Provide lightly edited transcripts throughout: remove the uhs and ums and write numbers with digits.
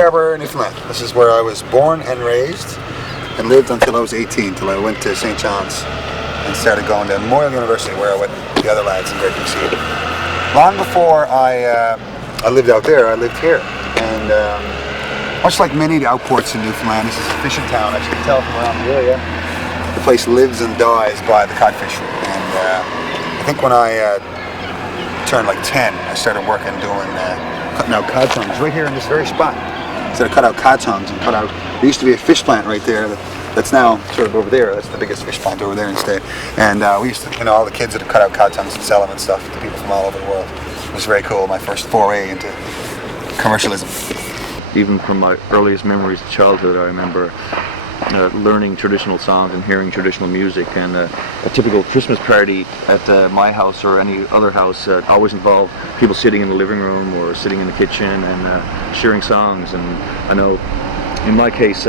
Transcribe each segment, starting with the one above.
Harbour, Newfoundland. This is where I was born and raised and lived until I was 18, till I went to St. John's and started going to Memorial University, where I went with the other lads in Great Big Sea. Long before I lived out there, I lived here. And much like many of the outports in Newfoundland, this is a fishing town, as you can tell from around the area. The place lives and dies by the codfish. And I think when I turned like 10, I started working doing cutting out cod tongues right here in this very spot. So I cut out cod tongues and cut out, there used to be a fish plant right there that's now sort of over there. That's the biggest fish plant over there instead. And we used to, all the kids would cut out cod tongues and sell them and stuff to people from all over the world. It was very cool, my first foray into commercialism. Even from my earliest memories of childhood, I remember learning traditional songs and hearing traditional music, and a typical Christmas party at my house or any other house always involved people sitting in the living room or sitting in the kitchen and sharing songs. And I know in my case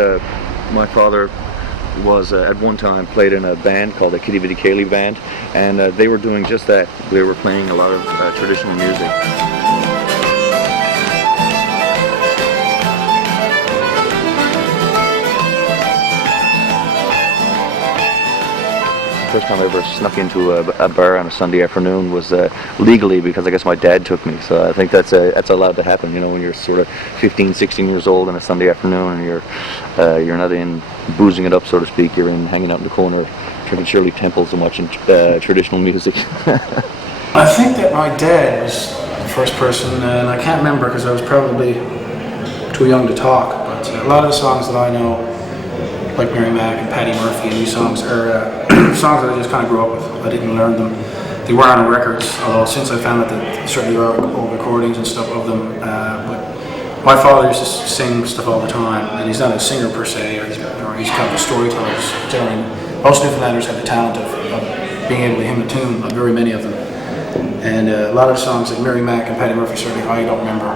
my father was at one time played in a band called the Kitty Vitty Cayley Band, and they were doing just that. They were playing a lot of traditional music. The first time I ever snuck into a bar on a Sunday afternoon was legally, because I guess my dad took me. So I think that's allowed to happen. When you're sort of 15, 16 years old on a Sunday afternoon, and you're not in boozing it up, so to speak. You're in hanging out in the corner, drinking Shirley Temples and watching traditional music. I think that my dad was the first person, and I can't remember because I was probably too young to talk. But a lot of the songs that I know, like Mary Mac and Paddy Murphy, and these songs are songs that I just kind of grew up with. I didn't learn them. They were on records, although since I found out that certainly there are old recordings and stuff of them. But my father used to sing stuff all the time, and he's not a singer per se, or he's kind of a storyteller. Generally, most Newfoundlanders have the talent of being able to hymn a tune, very many of them. And a lot of songs like Mary Mac and Paddy Murphy, certainly I don't remember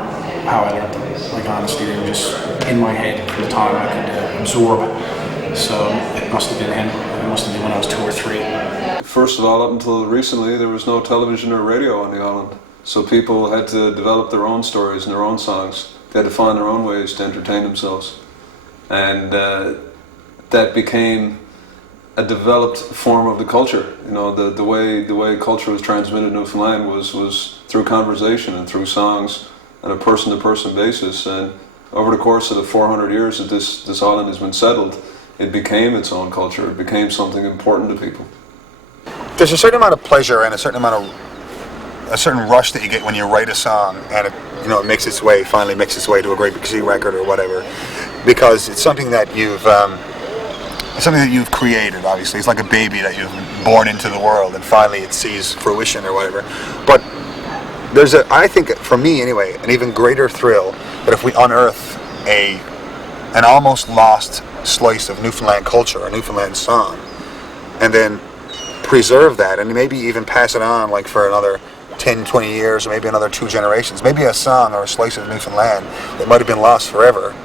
how I learned them. Like honestly, they were just in my head from the time I could absorb. So it must have been him. It must have been when I was 2 or 3. First of all, up until recently, there was no television or radio on the island. So people had to develop their own stories and their own songs. They had to find their own ways to entertain themselves. And that became a developed form of the culture. The way culture was transmitted in Newfoundland was through conversation and through songs on a person-to-person basis. And over the course of the 400 years that this island has been settled, it became its own culture. It became something important to people. There's a certain amount of pleasure and a certain rush that you get when you write a song, and it makes its way to a Great Big Sea record or whatever, because it's something that you've created. Obviously, it's like a baby that you've born into the world, and finally it sees fruition or whatever. But there's I think for me anyway, an even greater thrill that if we unearth an almost lost slice of Newfoundland culture or Newfoundland song, and then preserve that, and maybe even pass it on like for another 10, 20 years, or maybe another 2 generations. Maybe a song or a slice of Newfoundland that might have been lost forever,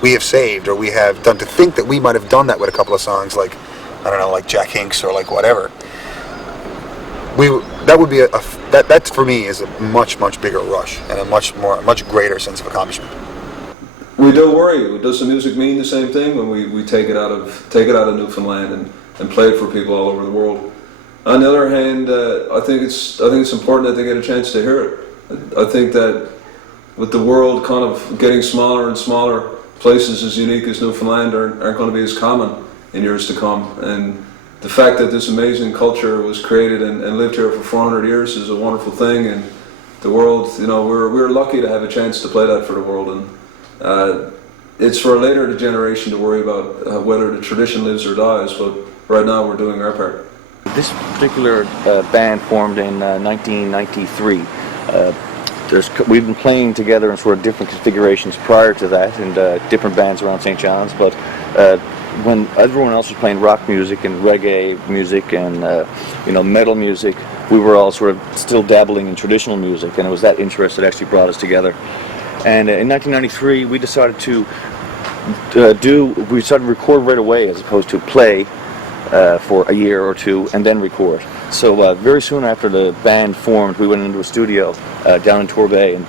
we have saved, or we have done, to think that we might have done that with a couple of songs like, I don't know, like Jack Hink's or like whatever. That would be that for me is a much bigger rush and a much greater sense of accomplishment. We do worry. Does the music mean the same thing when we take it out of Newfoundland and play it for people all over the world? On the other hand, I think it's important that they get a chance to hear it. I think that with the world kind of getting smaller and smaller, places as unique as Newfoundland aren't going to be as common in years to come. And the fact that this amazing culture was created and lived here for 400 years is a wonderful thing. And the world, we're lucky to have a chance to play that for the world. And it's for a later generation to worry about whether the tradition lives or dies, but right now we're doing our part. This particular band formed in 1993. We've been playing together in sort of different configurations prior to that, in different bands around St. John's, but when everyone else was playing rock music and reggae music and metal music, we were all sort of still dabbling in traditional music, and it was that interest that actually brought us together. And in 1993, we decided to record right away as opposed to play for a year or two and then record. So very soon after the band formed, we went into a studio down in Torbay and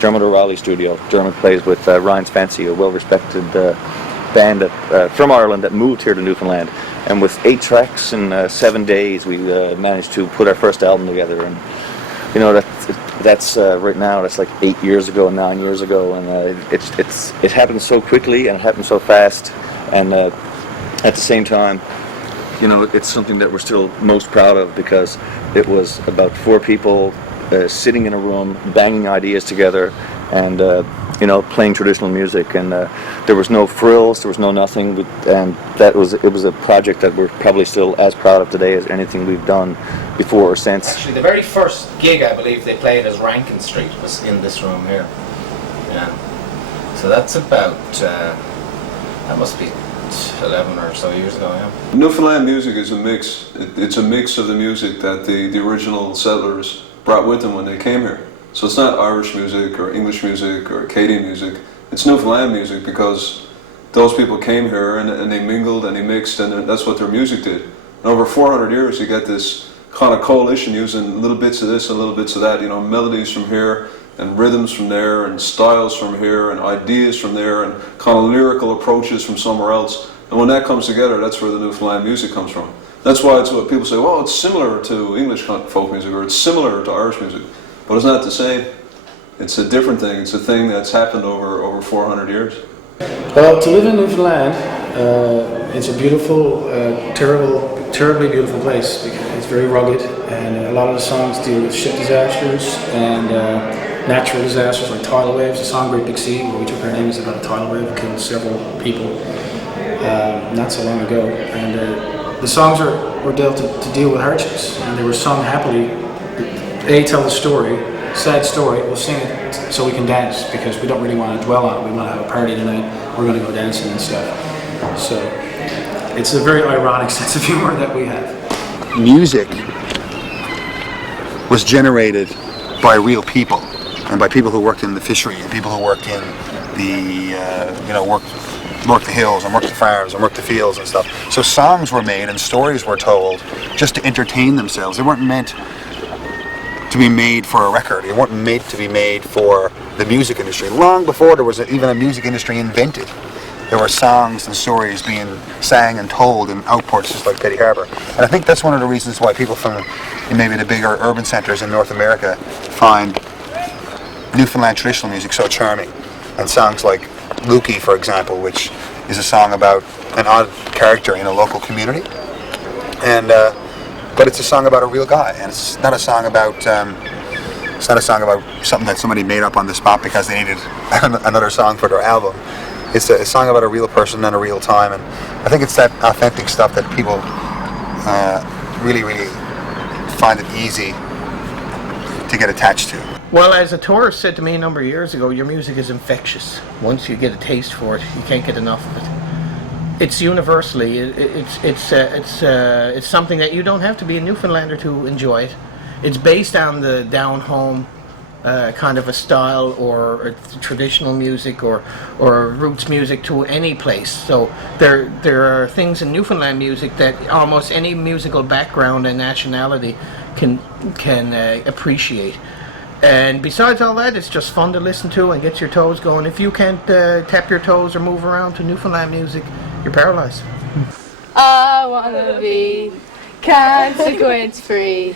Dermot O'Reilly studio. Dermot plays with Ryan's Fancy, a well-respected band from Ireland that moved here to Newfoundland. And with 8 tracks in 7 days, we managed to put our first album together. And you know, that's right now, that's like 8 years ago, 9 years ago, and it happened so quickly and it happened so fast, and at the same time, you know, it's something that we're still most proud of, because it was about 4 people sitting in a room, banging ideas together, and you know, playing traditional music, and there was no frills, there was no nothing, and it was a project that we're probably still as proud of today as anything we've done before or since. Actually, the very first gig I believe they played as Rankin Street was in this room here. Yeah. So that's about, that must be 11 or so years ago, yeah. Newfoundland music is a mix. It's a mix of the music that the original settlers brought with them when they came here. So it's not Irish music or English music or Acadian music. It's Newfoundland music because those people came here and they mingled and they mixed, and that's what their music did. And over 400 years you get this kind of coalition using little bits of this and little bits of that, you know, melodies from here and rhythms from there and styles from here and ideas from there and kind of lyrical approaches from somewhere else. And when that comes together, that's where the Newfoundland music comes from. That's why it's what people say, well, it's similar to English folk music or it's similar to Irish music. But it's not the same. It's a different thing. It's a thing that's happened over 400 years. Well, to live in Newfoundland, it's a beautiful, terribly beautiful place, because it's very rugged, and a lot of the songs deal with ship disasters and natural disasters like tidal waves. The song Great Big Sea, where we took our name, is about a tidal wave that killed several people not so long ago. And the songs were dealt to deal with hardships, and they were sung happily. They tell the story, sad story, we'll sing it so we can dance, because we don't really want to dwell on it. We want to have a party tonight, we're going to go dancing and stuff. So it's a very ironic sense of humor that we have. Music was generated by real people, and by people who worked in the fishery, and people who worked in the, you know, worked the hills and worked the farms and worked the fields and stuff. So songs were made and stories were told just to entertain themselves. They weren't meant to be made for a record. They weren't meant to be made for the music industry. Long before there was even a music industry invented, there were songs and stories being sang and told in outports just like Petty Harbour. And I think that's one of the reasons why people from maybe the bigger urban centres in North America find Newfoundland traditional music so charming. And songs like Lukey, for example, which is a song about an odd character in a local community. And but it's a song about a real guy, and it's not a song about something that somebody made up on the spot because they needed another song for their album. It's a song about a real person and a real time, and I think it's that authentic stuff that people really, really find it easy to get attached to. Well, as a tourist said to me a number of years ago, your music is infectious. Once you get a taste for it, you can't get enough of it. It's universally, it's something that you don't have to be a Newfoundlander to enjoy it. It's based on the down-home kind of a style, or traditional music, or roots music to any place. So there are things in Newfoundland music that almost any musical background and nationality can appreciate. And besides all that, it's just fun to listen to and get your toes going. If you can't tap your toes or move around to Newfoundland music, you're paralyzed. I wanna be consequence free.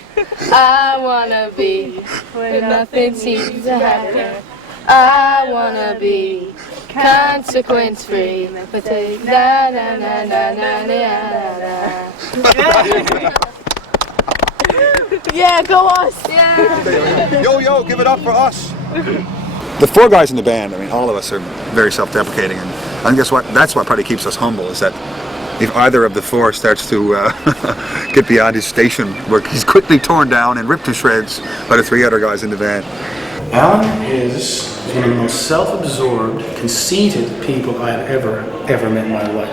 I wanna be where nothing seems to happen. I wanna be consequence free. But take na na na na na na na. Yeah, go us! Yeah. Yo, give it up for us! The 4 guys in the band, I mean, all of us are very self-deprecating, and I think that's what probably keeps us humble, is that if either of the 4 starts to get beyond his station, where he's quickly torn down and ripped to shreds by the 3 other guys in the band. Alan is one of the most self-absorbed, conceited people I have ever met in my life.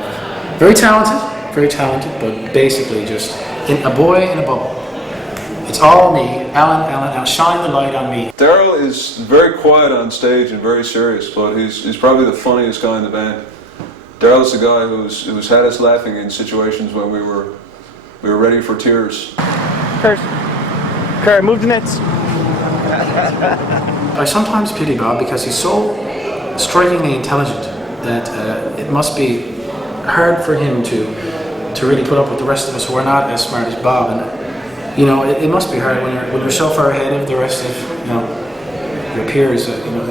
Very talented, but basically just a boy in a bubble. It's all me, Alan, shine the light on me. Daryl is very quiet on stage and very serious, but he's probably the funniest guy in the band. Daryl's the guy who's had us laughing in situations when we were ready for tears. Kurt, move the nets. I sometimes pity Bob because he's so strikingly intelligent that it must be hard for him to really put up with the rest of us who are not as smart as Bob. And you know, it must be hard when you're so far ahead of the rest of your peers. You know,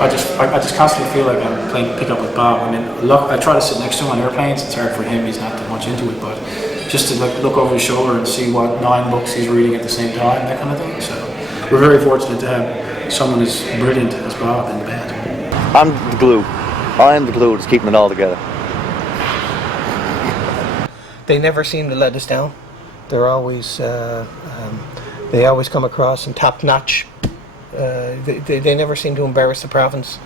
I just constantly feel like I'm playing pick up with Bob. I mean, look, I try to sit next to him on airplanes. It's hard for him; he's not that much into it. But just to look over his shoulder and see what 9 books he's reading at the same time, that kind of thing. So we're very fortunate to have someone as brilliant as Bob in the band. I'm the glue. I am the glue that's keeping it all together. They never seem to let us down. They're always, they always come across in top notch. They never seem to embarrass the province.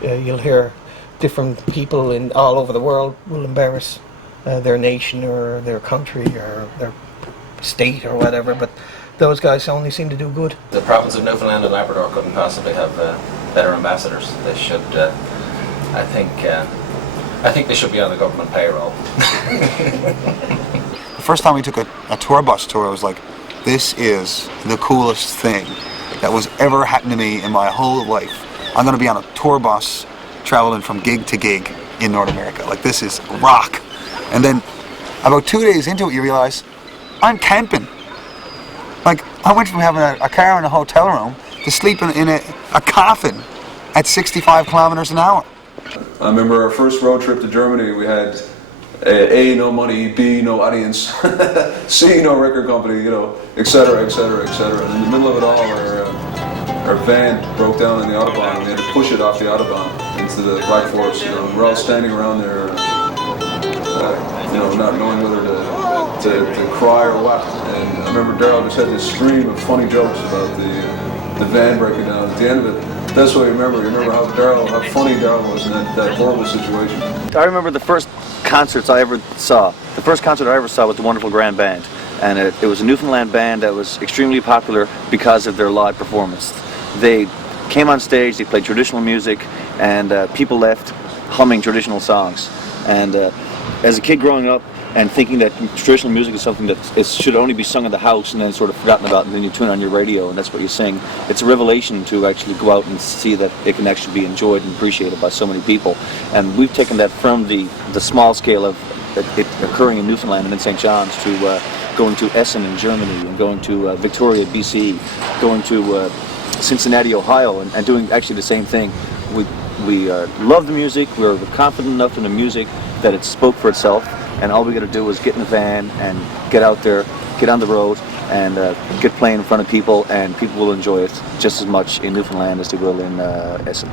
You'll hear different people all over the world will embarrass their nation or their country or their state or whatever, but those guys only seem to do good. The province of Newfoundland and Labrador couldn't possibly have better ambassadors. They should, I think they should be on the government payroll. The first time we took a tour bus tour, I was like, this is the coolest thing that was ever happened to me in my whole life. I'm going to be on a tour bus traveling from gig to gig in North America. Like, this is rock. And then about 2 days into it, you realize I'm camping. Like, I went from having a car in a hotel room to sleeping in a coffin at 65 kilometers an hour. I remember our first road trip to Germany. We had A, no money, B, no audience, C, no record company, you know, etc., etc., etc. And in the middle of it all, our van broke down on the Autobahn, and we had to push it off the Autobahn into the Black Forest. You know, we're all standing around there, you know, not knowing whether to cry or what. And I remember Daryl just had this stream of funny jokes about the van breaking down. At the end of it, that's what you remember. You remember how funny Daryl was in that horrible situation. I remember the first concerts I ever saw. The first concert I ever saw was the Wonderful Grand Band, and it was a Newfoundland band that was extremely popular because of their live performance. They came on stage, they played traditional music, and people left humming traditional songs. And as a kid growing up and thinking that traditional music is something that should only be sung in the house and then sort of forgotten about, and then you tune on your radio and that's what you sing, it's a revelation to actually go out and see that it can actually be enjoyed and appreciated by so many people. And we've taken that from the small scale of it occurring in Newfoundland and in St. John's to going to Essen in Germany and going to Victoria, BC, going to Cincinnati, Ohio, and doing actually the same thing. We love the music, we're confident enough in the music that it spoke for itself, and all we got to do is get in the van and get out there, get on the road, and get playing in front of people, and people will enjoy it just as much in Newfoundland as they will in Essen.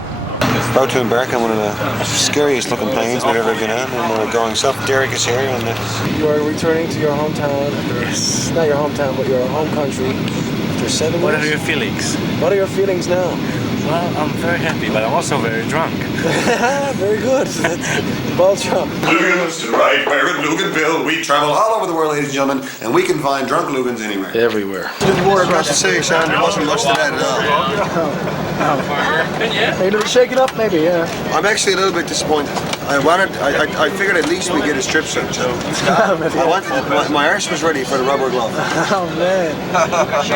About to embark on one of the scariest looking planes we've ever been on, and we're going south. Derek is here, and You are returning to your hometown. Yes. Not your hometown, but your home country. After 7 years. What are your feelings? What are your feelings now? Well, I'm very happy, but I'm also very drunk. Very good. Ball chop. Lugans right where in Luganville. We travel all over the world, ladies and gentlemen, and we can find drunk Lugans anywhere. Everywhere. Didn't work across the sea, Sean. There wasn't much to that at all. Maybe a little shake it up, maybe, yeah. I'm actually a little bit disappointed. I figured at least we get a strip search. So I wanted, my arse was ready for the rubber glove. Oh, man.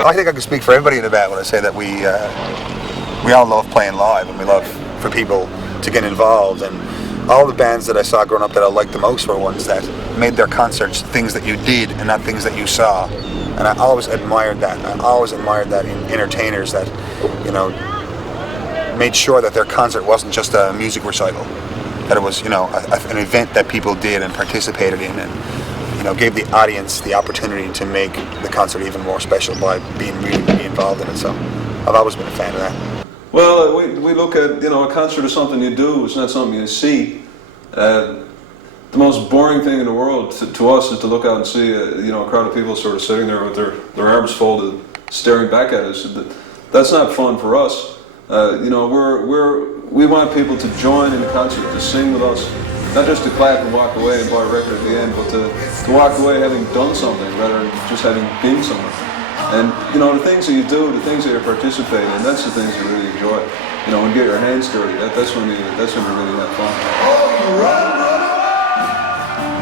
I think I can speak for everybody in the band when I say that we all love playing live, and we love for people to get involved. And all the bands that I saw growing up that I liked the most were ones that made their concerts things that you did and not things that you saw. And I always admired that. I always admired that in entertainers that, you know, made sure that their concert wasn't just a music recital, that it was, you know, an event that people did and participated in, and, you know, gave the audience the opportunity to make the concert even more special by being really involved in it. So I've always been a fan of that. Well, we look at, you know, a concert is something you do, it's not something you see. The most boring thing in the world to us is to look out and see you know, a crowd of people sort of sitting there with their arms folded, staring back at us. That's not fun for us. You know, we want people to join in the concert, to sing with us, not just to clap and walk away and buy a record at the end, but to walk away having done something rather than just having been somewhere. And, you know, the things that you do, the things that you participate in, that's the things you really enjoy. You know, and get your hands dirty, that's when you really have fun.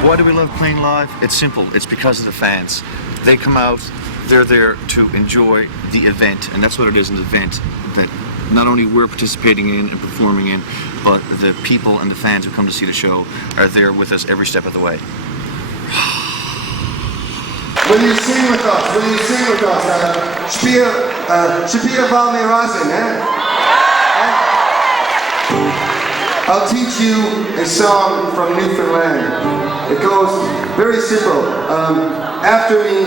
Why do we love playing live? It's simple. It's because of the fans. They come out, they're there to enjoy the event, and that's what it is, an event that not only we're participating in and performing in, but the people and the fans who come to see the show are there with us every step of the way. Will you sing with us? Will you sing with us? Spiel Val mir Rasen, eh? I'll teach you a song from Newfoundland. It goes very simple. After me,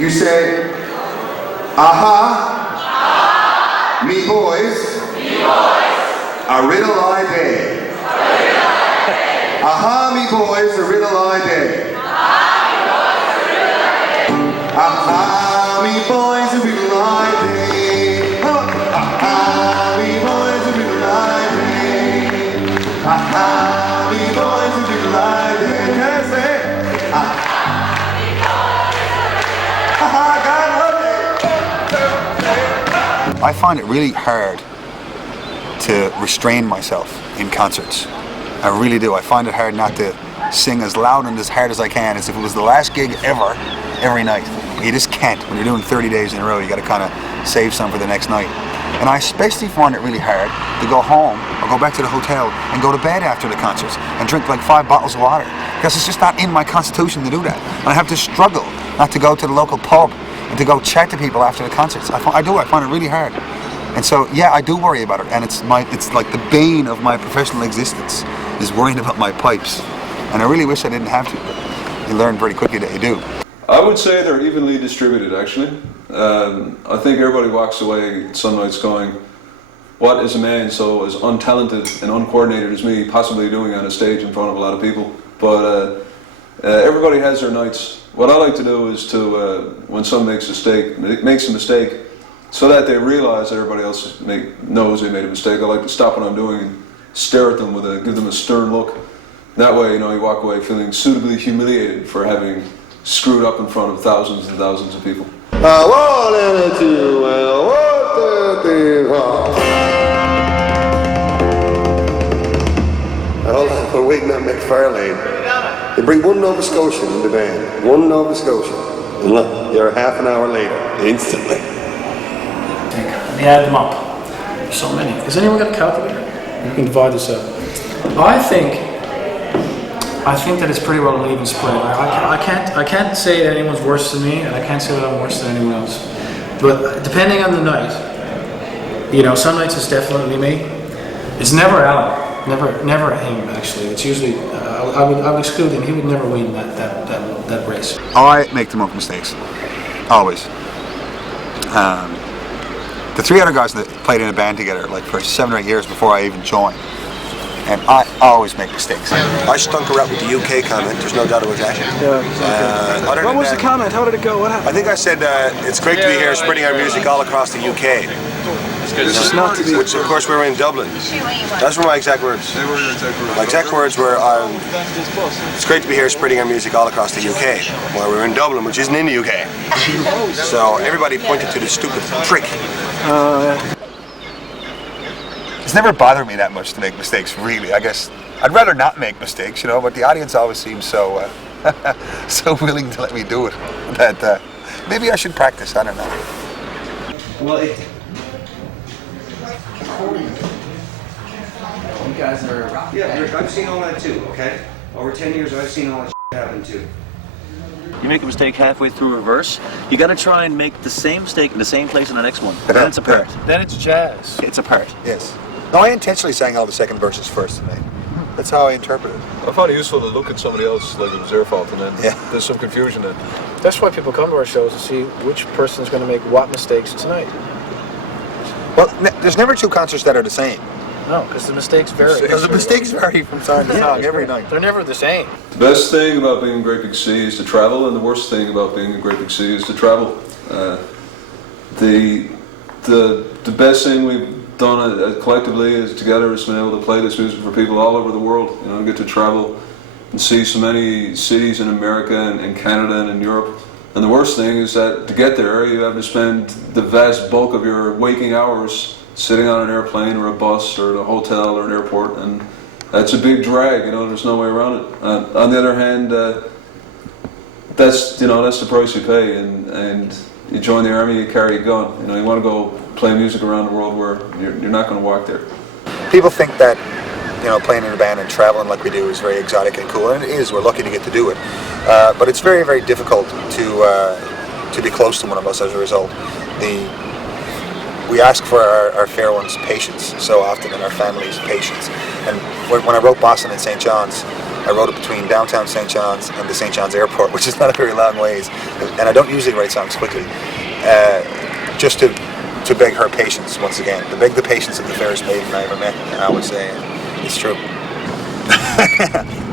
you say, aha, me boys, a riddle I day. Aha, me boys, a riddle I day. Aha, me boys, a riddle I day. Aha, me boys, a riddle I day. Aha, me boys, a riddle I day. Can I say? I find it really hard to restrain myself in concerts. I really do. I find it hard not to sing as loud and as hard as I can, as if it was the last gig ever, every night. You just can't. When you're doing 30 days in a row, you got to kind of save some for the next night. And I especially find it really hard to go home or go back to the hotel and go to bed after the concerts and drink like 5 bottles of water, because it's just not in my constitution to do that. And I have to struggle not to go to the local pub and to go chat to people after the concerts. I find it really hard. And so, yeah, I do worry about it, and it's like the bane of my professional existence is worrying about my pipes. And I really wish I didn't have to, but you learn very quickly that you do. I would say they're evenly distributed, actually. I think everybody walks away some nights going, what is a man so as untalented and uncoordinated as me possibly doing on a stage in front of a lot of people? But everybody has their nights. What I like to do is to, when someone makes a mistake, so that they realize that everybody else knows they made a mistake, I like to stop what I'm doing and stare at them give them a stern look. That way, you walk away feeling suitably humiliated for having screwed up in front of thousands and thousands of people. 1 and 2 and 1, 2, 3, 4. Hold on, we're waiting on McFarlane. They bring one Nova Scotian in the band. One Nova Scotian. And look, you're half an hour later, instantly. Let me add them up. There's so many. Has anyone got a calculator? You can divide this up. I think that it's pretty well an even split. I can't say that anyone's worse than me, and I can't say that I'm worse than anyone else. But depending on the night, some nights it's definitely me. It's never Alan. Never him, actually. It's usually I would exclude him. He would never win that race. I make the most mistakes, always. The 3 other guys that played in a band together, like for 7 or 8 years before I even joined, and I always make mistakes. I stunk her out with the UK comment, there's no doubt about that. What was the comment? How did it go? What happened? I think I said it's great to be here spreading our music all across the UK. Which of course we were in Dublin. Those were my exact words. My exact words were, it's great to be here spreading our music all across the UK. While we were in Dublin, which isn't in the UK. So everybody pointed to the stupid prick. It's never bothered me that much to make mistakes, really. I guess I'd rather not make mistakes, but the audience always seems so so willing to let me do it that maybe I should practice. I don't know. Well, you guys are... Yeah, Rick, I've seen all that too, okay? Over 10 years I've seen all that happen too. You make a mistake halfway through a verse, you got to try and make the same mistake in the same place in the next one. Then it's a part. Then it's jazz. It's a part, yes. No, I intentionally sang all the second verses first tonight. That's how I interpret it. I found it useful to look at somebody else like it was their fault, and then there's some confusion then. That's why people come to our shows to see which person's going to make what mistakes tonight. Well, there's never 2 concerts that are the same. No, because the mistakes vary. Because the mistakes vary from song to song every night. They're never the same. The best thing about being in Great Big Sea is to travel, and the worst thing about being in Great Big Sea is to travel. The best thing we've done collectively is together has been able to play this music for people all over the world. And get to travel and see so many cities in America and Canada and in Europe. And the worst thing is that to get there, you have to spend the vast bulk of your waking hours sitting on an airplane or a bus or at a hotel or an airport, and that's a big drag. There's no way around it. On the other hand, that's the price you pay, and you join the army, you carry a gun. You know, you want to go play music around the world where you're not going to walk there. People think that, you know, playing in a band and traveling like we do is very exotic and cool, and it is. We're lucky to get to do it. But it's very, very difficult to be close to one of us as a result. We ask for our fair ones' patience so often, and our families' patience. And when I wrote Boston and St. John's, I wrote it between downtown St. John's and the St. John's airport, which is not a very long ways. And I don't usually write songs quickly, just to beg her patience once again, to beg the patience of the fairest maiden I ever met. And I would say it's true.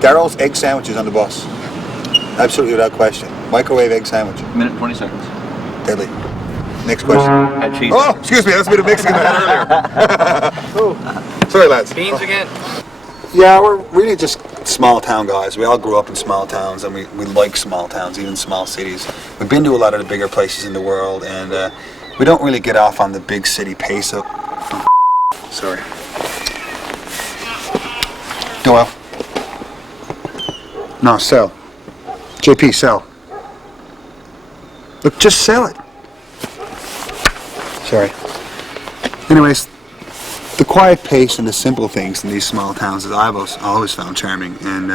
Daryl's egg sandwiches on the bus, absolutely without question. Microwave egg sandwich. Minute 20 seconds. Deadly. Next question. Had cheese. Oh, excuse me, that's a bit of mixing in my head earlier. Oh. Sorry, lads. Beans again. Yeah, we're really just small town guys. We all grew up in small towns, and we like small towns, even small cities. We've been to a lot of the bigger places in the world, and we don't really get off on the big city pace of... Sorry. Doyle. No, sell. JP, sell. Look, just sell it. Sorry. Anyways, the quiet pace and the simple things in these small towns that I've always found charming. And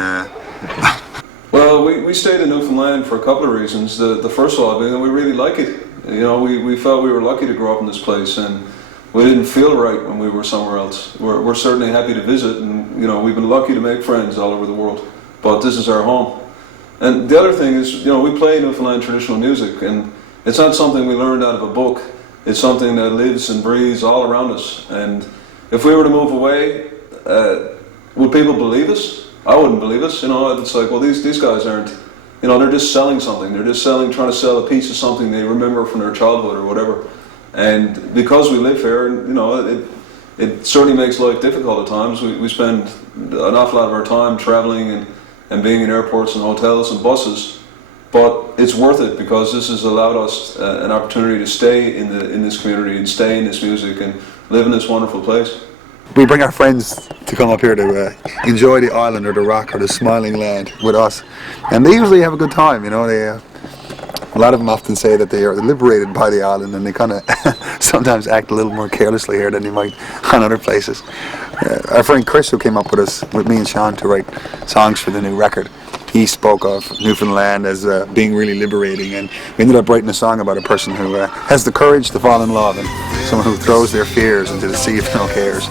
well, we stayed in Newfoundland for a couple of reasons. The first of all, we really like it. You know, we felt we were lucky to grow up in this place, and we didn't feel right when we were somewhere else. We're certainly happy to visit, and you know, we've been lucky to make friends all over the world. But this is our home. And the other thing is, you know, we play Newfoundland traditional music, and it's not something we learned out of a book. It's something that lives and breathes all around us. And if we were to move away, would people believe us? I wouldn't believe us. You know, it's like, well, these guys aren't, you know, they're just selling something. They're just trying to sell a piece of something they remember from their childhood or whatever. And because we live here, you know, it certainly makes life difficult at times. We spend an awful lot of our time traveling and being in airports and hotels and buses. But it's worth it because this has allowed us an opportunity to stay in this community and stay in this music and live in this wonderful place. we bring our friends to come up here to enjoy the island or the rock or the smiling land with us, and they usually have a good time. You know, a lot of them often say that they are liberated by the island, and they kind of sometimes act a little more carelessly here than they might on other places. Our friend Chris, who came up with me and Sean to write songs for the new record, he spoke of Newfoundland as being really liberating, and we ended up writing a song about a person who has the courage to fall in love and someone who throws their fears into the sea of no cares.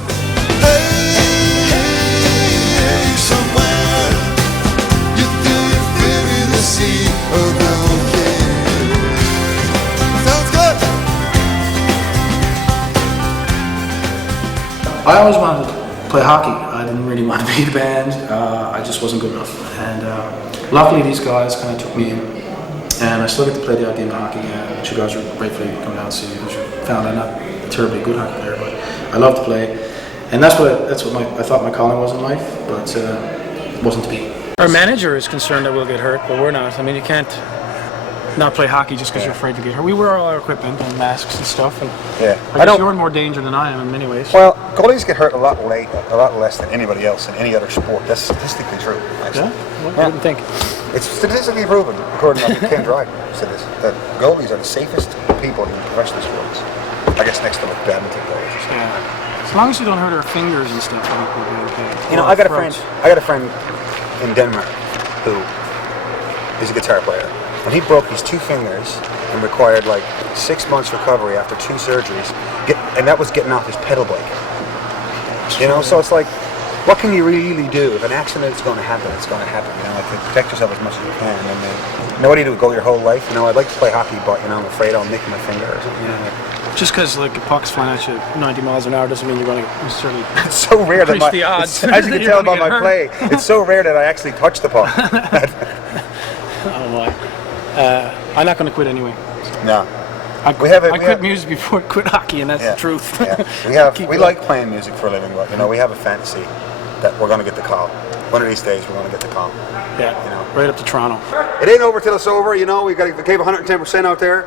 I always wanted to play hockey. I didn't really want to be in a band. I just wasn't good enough. And luckily these guys kind of took me in. And I still get to play the odd game of hockey, which you guys are gratefully coming down to see, because you found I'm not a terribly good hockey player, but I love to play. And that's what I thought my calling was in life, but it wasn't to be. Our manager is concerned that we'll get hurt, but we're not. I mean, you can't not play hockey just because you're afraid to get hurt. We wear all our equipment and masks and stuff, and I guess you're in more danger than I am in many ways. Well, goalies get hurt a lot less than anybody else in any other sport. That's statistically true, actually. Yeah? Well, I didn't think. It's statistically proven, according to Ken Dry, said this, that goalies are the safest people in professional sports. I guess next to like badminton players or something. Yeah. As long as you don't hurt our fingers and stuff, I think we'll be okay. You know, I got a friend in Denmark who is a guitar player. And he broke his 2 fingers and required like 6 months recovery after 2 surgeries, and that was getting off his pedal bike. You know, so it's like, what can you really do? If an accident is going to happen, it's going to happen. You know, like protect yourself as much as you can. And you know, what do you do? Go your whole life? You know, I'd like to play hockey, but you know, I'm afraid I'll nick my finger or something. You know, like, just because like a puck's flying at you 90 miles an hour doesn't mean you're going to necessarily it's so rare that increase the odds. As you can tell by my play, it's so rare that I actually touch the puck. Oh my. I'm not going to quit anyway. No. I quit music before I quit hockey, and that's the truth. Yeah. We like playing music for a living, but you know, we have a fantasy that we're going to get the call. One of these days, we're going to get the call. Yeah. You know, right up to Toronto. It ain't over till it's over. You know, we gave 110% out there.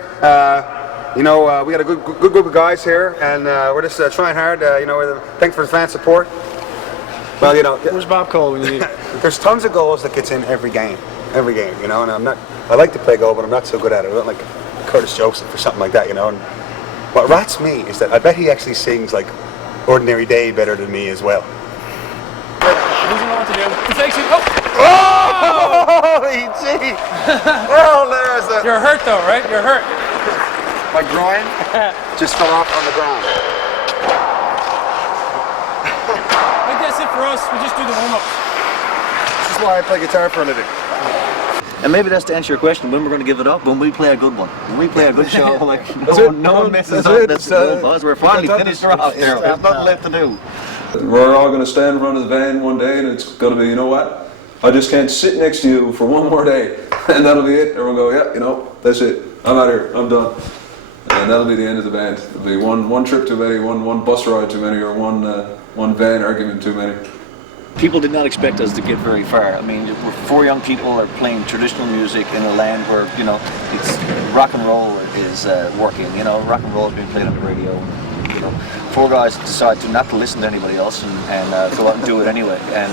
You know, we got a good group of guys here, and we're just trying hard. You know, thanks for the fan support. Well, you know, where's Bob Cole when you need? There's tons of goals that gets in every game. You know, and I like to play goal, but I'm not so good at it. I don't like Curtis Joseph or something like that, you know. And what rats me is that I bet he actually sings like Ordinary Day better than me as well. He doesn't know what to do. He fakes it. Oh! Holy gee! Well, there's a... You're hurt though, right? You're hurt. My groin just fell off on the ground. I think that's it for us. We just do the warm-up. This is why I play guitar for a living. And maybe that's to answer your question, when we're going to give it up, when we play a good one. When we play a good show, like no one messes up, that's the goal, buzz. We're finally finished off there. There's nothing left to do. We're all going to stand in front of the van one day and it's going to be, you know what? I just can't sit next to you for one more day. And that'll be it. Everyone go, yeah, you know, that's it. I'm out here. I'm done. And that'll be the end of the band. It'll be one trip too many, one bus ride too many, or one van argument too many. People did not expect us to get very far. I mean, we're 4 young people are playing traditional music in a land where, you know, it's rock and roll is working. You know, rock and roll has been played on the radio. You know, 4 guys decide to not to listen to anybody else and go out and do it anyway. And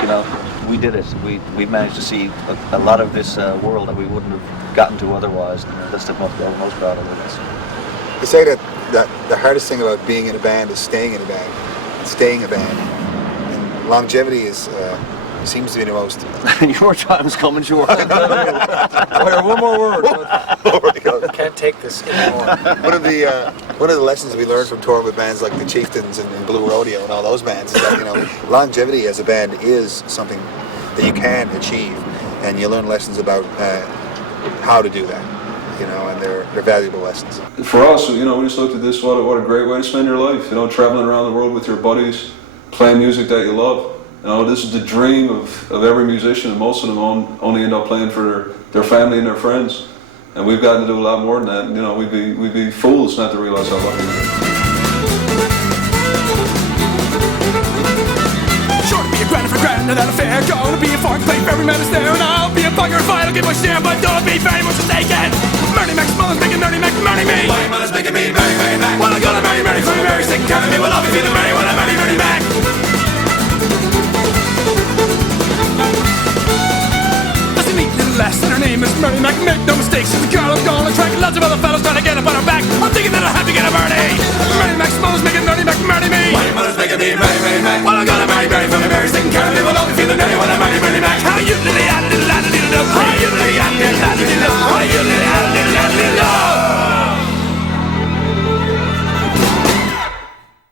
you know, we did it. We managed to see a lot of this world that we wouldn't have gotten to otherwise. And that's the most proud of it. They say that the hardest thing about being in a band is staying in a band, and staying a band. Longevity is seems to be the most. Your time's coming short. One more word. Can't take this anymore. One of the lessons we learned from touring with bands like the Chieftains and Blue Rodeo and all those bands is that, you know, longevity as a band is something that you can achieve, and you learn lessons about how to do that. You know, and they're valuable lessons. For us, you know, we just looked at this. What a great way to spend your life. You know, traveling around the world with your buddies, playing music that you love. You know, this is the dream of every musician, and most of them only end up playing for their family and their friends. And we've gotten to do a lot more than that. You know, we'd be fools not to realize how lucky we are. Sure to be a grand for grand, and that affair. Gonna be a funk play, every man is there, and I'll be a bugger if I don't give a shit, but don't be very much mistaken. Murray Max Mullins making Murray Max, murray me.